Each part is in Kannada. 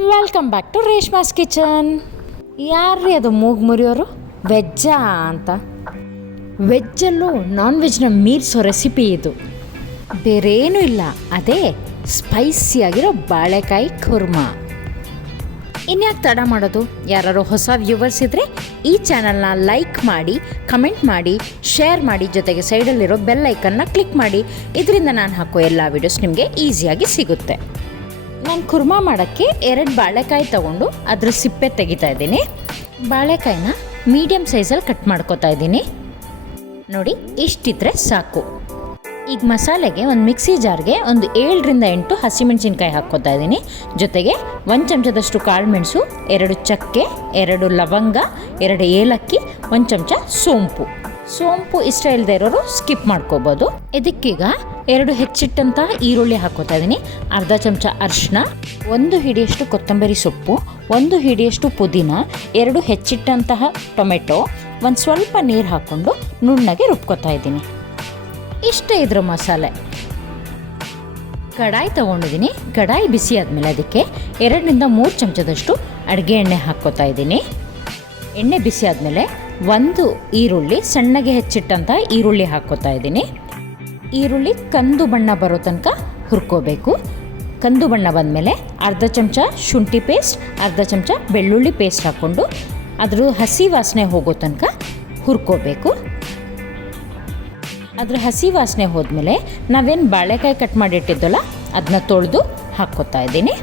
Welcome back to Reshma's kitchen. ಯಾರ್ರೀ ಅದು ಮೂಗು ಮುರಿಯೋರು? ವೆಜ್ಜಾ ಅಂತ. ವೆಜ್ಜಲ್ಲೂ ನಾನ್ ವೆಜ್ನ ಮೀರಿಸೋ ರೆಸಿಪಿ ಇದು. ಬೇರೇನೂ ಇಲ್ಲ, ಅದೇ ಸ್ಪೈಸಿಯಾಗಿರೋ ಬಾಳೆಕಾಯಿ ಕುರ್ಮಾ. ಇನ್ಯಾಕೆ ತಡ ಮಾಡೋದು? ಯಾರು ಹೊಸ ವ್ಯೂವರ್ಸ್ ಇದ್ದರೆ ಈ ಚಾನಲ್ನ ಲೈಕ್ ಮಾಡಿ, ಕಮೆಂಟ್ ಮಾಡಿ, ಶೇರ್ ಮಾಡಿ, ಜೊತೆಗೆ ಸೈಡಲ್ಲಿರೋ ಬೆಲ್ ಐಕನ್ನ ಕ್ಲಿಕ್ ಮಾಡಿ. ಇದರಿಂದ ನಾನು ಹಾಕೋ ಎಲ್ಲ ವೀಡಿಯೋಸ್ ನಿಮಗೆ ಈಸಿಯಾಗಿ ಸಿಗುತ್ತೆ. ನಾನು ಕುರ್ಮಾ ಮಾಡೋಕ್ಕೆ 2 ಬಾಳೆಕಾಯಿ ತೊಗೊಂಡು ಅದರ ಸಿಪ್ಪೆ ತೆಗಿತಾ ಇದ್ದೀನಿ. ಬಾಳೆಕಾಯಿನ ಮೀಡಿಯಮ್ ಸೈಜಲ್ಲಿ ಕಟ್ ಮಾಡ್ಕೋತಾ ಇದ್ದೀನಿ. ನೋಡಿ, ಇಷ್ಟಿದ್ರೆ ಸಾಕು. ಈಗ ಮಸಾಲೆಗೆ ಒಂದು ಮಿಕ್ಸಿ ಜಾರ್ಗೆ ಒಂದು 7ರಿಂದ 8 ಹಸಿಮೆಣಸಿನ್ಕಾಯಿ ಹಾಕ್ಕೋತಾ ಇದ್ದೀನಿ. ಜೊತೆಗೆ 1 ಚಮಚದಷ್ಟು ಕಾಳು ಮೆಣಸು, 2 ಚಕ್ಕೆ, 2 ಲವಂಗ, 2 ಏಲಕ್ಕಿ, 1 ಚಮಚ ಸೋಂಪು ಇಷ್ಟ ಇಲ್ಲದೆ ಇರೋರು ಸ್ಕಿಪ್ ಮಾಡ್ಕೋಬೋದು. ಇದಕ್ಕೀಗ 2 ಹೆಚ್ಚಿಟ್ಟಂಥ ಈರುಳ್ಳಿ ಹಾಕ್ಕೋತಾ ಇದ್ದೀನಿ, ಅರ್ಧ ಚಮಚ ಅರಿಶಿನ, 1 ಹಿಡಿಯಷ್ಟು ಕೊತ್ತಂಬರಿ ಸೊಪ್ಪು, 1 ಹಿಡಿಯಷ್ಟು ಪುದೀನ, 2 ಹೆಚ್ಚಿಟ್ಟಂತಹ ಟೊಮೆಟೊ, ಒಂದು ಸ್ವಲ್ಪ ನೀರು ಹಾಕ್ಕೊಂಡು ನುಣ್ಣಗೆ ರುಬ್ಕೋತಾ ಇದ್ದೀನಿ. ಇಷ್ಟೇ ಇದ್ರ ಮಸಾಲೆ. ಕಡಾಯಿ ತೊಗೊಂಡಿದ್ದೀನಿ. ಕಡಾಯಿ ಬಿಸಿ ಆದಮೇಲೆ ಅದಕ್ಕೆ 2ರಿಂದ 3 ಚಮಚದಷ್ಟು ಅಡುಗೆ ಎಣ್ಣೆ ಹಾಕ್ಕೋತಾ ಇದ್ದೀನಿ. ಎಣ್ಣೆ ಬಿಸಿ ಆದಮೇಲೆ 1 ಈರುಳ್ಳಿ, ಸಣ್ಣಗೆ ಹೆಚ್ಚಿಟ್ಟಂಥ ಈರುಳ್ಳಿ ಹಾಕ್ಕೋತಾ ಇದ್ದೀನಿ. ಈರುಳ್ಳಿ ಕಂದು ಬಣ್ಣ ಬರೋ ತನಕ ಹುರ್ಕೋಬೇಕು. ಕಂದು ಬಣ್ಣ ಬಂದಮೇಲೆ ಅರ್ಧ ಚಮಚ ಶುಂಠಿ ಪೇಸ್ಟ್, ಅರ್ಧ ಚಮಚ ಬೆಳ್ಳುಳ್ಳಿ ಪೇಸ್ಟ್ ಹಾಕ್ಕೊಂಡು ಅದ್ರ ಹಸಿ ವಾಸನೆ ಹೋಗೋ ತನಕ ಹುರ್ಕೋಬೇಕು. ಅದ್ರ ಹಸಿ ವಾಸನೆ ಹೋದ್ಮೇಲೆ ನಾವೇನು ಬಾಳೆಕಾಯಿ ಕಟ್ ಮಾಡಿಟ್ಟಿದ್ದಲ್ಲ ಅದನ್ನ ತೊಳೆದು ಹಾಕ್ಕೋತಾ ಇದ್ದೀನಿ.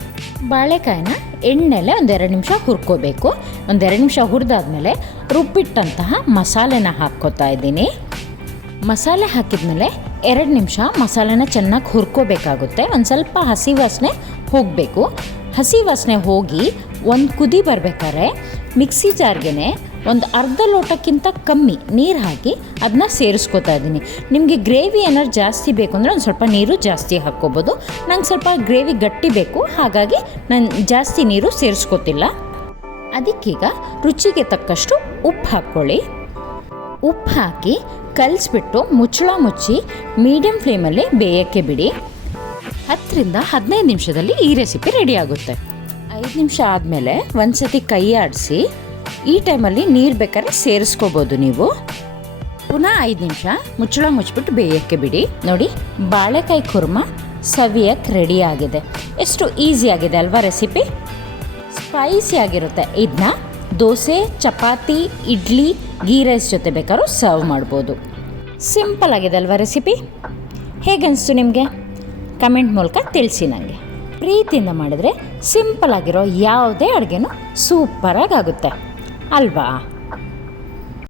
ಬಾಳೆಕಾಯಿನ ಎಣ್ಣೆಲೆ 1-2 ನಿಮಿಷ ಹುರ್ಕೋಬೇಕು. 1-2 ನಿಮಿಷ ಹುರಿದಾದ್ಮೇಲೆ ರುಬ್ಬಿಟ್ಟಂತಹ ಮಸಾಲೆನ ಹಾಕ್ಕೋತಾ ಇದ್ದೀನಿ. ಮಸಾಲೆ ಹಾಕಿದ್ಮೇಲೆ 2 ನಿಮಿಷ ಮಸಾಲೆನ ಚೆನ್ನಾಗಿ ಹುರ್ಕೋಬೇಕಾಗುತ್ತೆ. ಒಂದು ಸ್ವಲ್ಪ ಹಸಿ ವಾಸನೆ ಹೋಗಬೇಕು. ಹಸಿ ವಾಸನೆ ಹೋಗಿ ಒಂದು ಕುದಿ ಬರಬೇಕಾದ್ರೆ ಮಿಕ್ಸಿ ಜಾರ್ಗೆ ಒಂದು ಅರ್ಧ ಲೋಟಕ್ಕಿಂತ ಕಮ್ಮಿ ನೀರು ಹಾಕಿ ಅದನ್ನ ಸೇರಿಸ್ಕೋತಾ ಇದ್ದೀನಿ. ನಿಮಗೆ ಗ್ರೇವಿ ಏನಾದ್ರು ಜಾಸ್ತಿ ಬೇಕು ಅಂದರೆ ಒಂದು ಸ್ವಲ್ಪ ನೀರು ಜಾಸ್ತಿ ಹಾಕ್ಕೋಬೋದು. ನಂಗೆ ಸ್ವಲ್ಪ ಗ್ರೇವಿ ಗಟ್ಟಿ ಬೇಕು, ಹಾಗಾಗಿ ನಾನು ಜಾಸ್ತಿ ನೀರು ಸೇರಿಸ್ಕೋತಿಲ್ಲ. ಅದಕ್ಕೀಗ ರುಚಿಗೆ ತಕ್ಕಷ್ಟು ಉಪ್ಪು ಹಾಕ್ಕೊಳ್ಳಿ. ಉಪ್ಪು ಹಾಕಿ ಕಲಿಸ್ಬಿಟ್ಟು ಮುಚ್ಚಳ ಮುಚ್ಚಿ ಮೀಡಿಯಮ್ ಫ್ಲೇಮಲ್ಲಿ ಬೇಯೋಕ್ಕೆ ಬಿಡಿ. 10ರಿಂದ 15 ನಿಮಿಷದಲ್ಲಿ ಈ ರೆಸಿಪಿ ರೆಡಿ ಆಗುತ್ತೆ. 5 ನಿಮಿಷ ಆದಮೇಲೆ ಒಂದು ಸತಿ ಕೈ ಆಡಿಸಿ, ಈ ಟೈಮಲ್ಲಿ ನೀರು ಬೇಕಾದ್ರೆ ಸೇರಿಸ್ಕೋಬೋದು ನೀವು. ಪುನಃ 5 ನಿಮಿಷ ಮುಚ್ಚಳ ಮುಚ್ಚಿಬಿಟ್ಟು ಬೇಯೋಕ್ಕೆ ಬಿಡಿ. ನೋಡಿ, ಬಾಳೆಕಾಯಿ ಕುರ್ಮಾ ಸವಿಯಕ್ಕೆ ರೆಡಿ ಆಗಿದೆ. ಎಷ್ಟು ಈಸಿಯಾಗಿದೆ ಅಲ್ವಾ ರೆಸಿಪಿ? ಸ್ಪೈಸಿ ಆಗಿರುತ್ತೆ. ಇದನ್ನ ದೋಸೆ, ಚಪಾತಿ, ಇಡ್ಲಿ, ಗೀ ರೈಸ್ ಜೊತೆ ಬೇಕಾದ್ರೂ ಸರ್ವ್ ಮಾಡ್ಬೋದು. ಸಿಂಪಲ್ ಆಗಿದೆ ಅಲ್ವಾ ರೆಸಿಪಿ? ಹೇಗನ್ನಿಸ್ತು ನಿಮಗೆ? ಕಮೆಂಟ್ ಮೂಲಕ ತಿಳಿಸಿ ನನಗೆ. ಪ್ರೀತಿಯಿಂದ ಮಾಡಿದ್ರೆ ಸಿಂಪಲ್ ಆಗಿರೋ ಯಾವುದೇ ಅಡುಗೆನೂ ಸೂಪರಾಗಿ ಆಗುತ್ತೆ ಅಲ್ವಾ?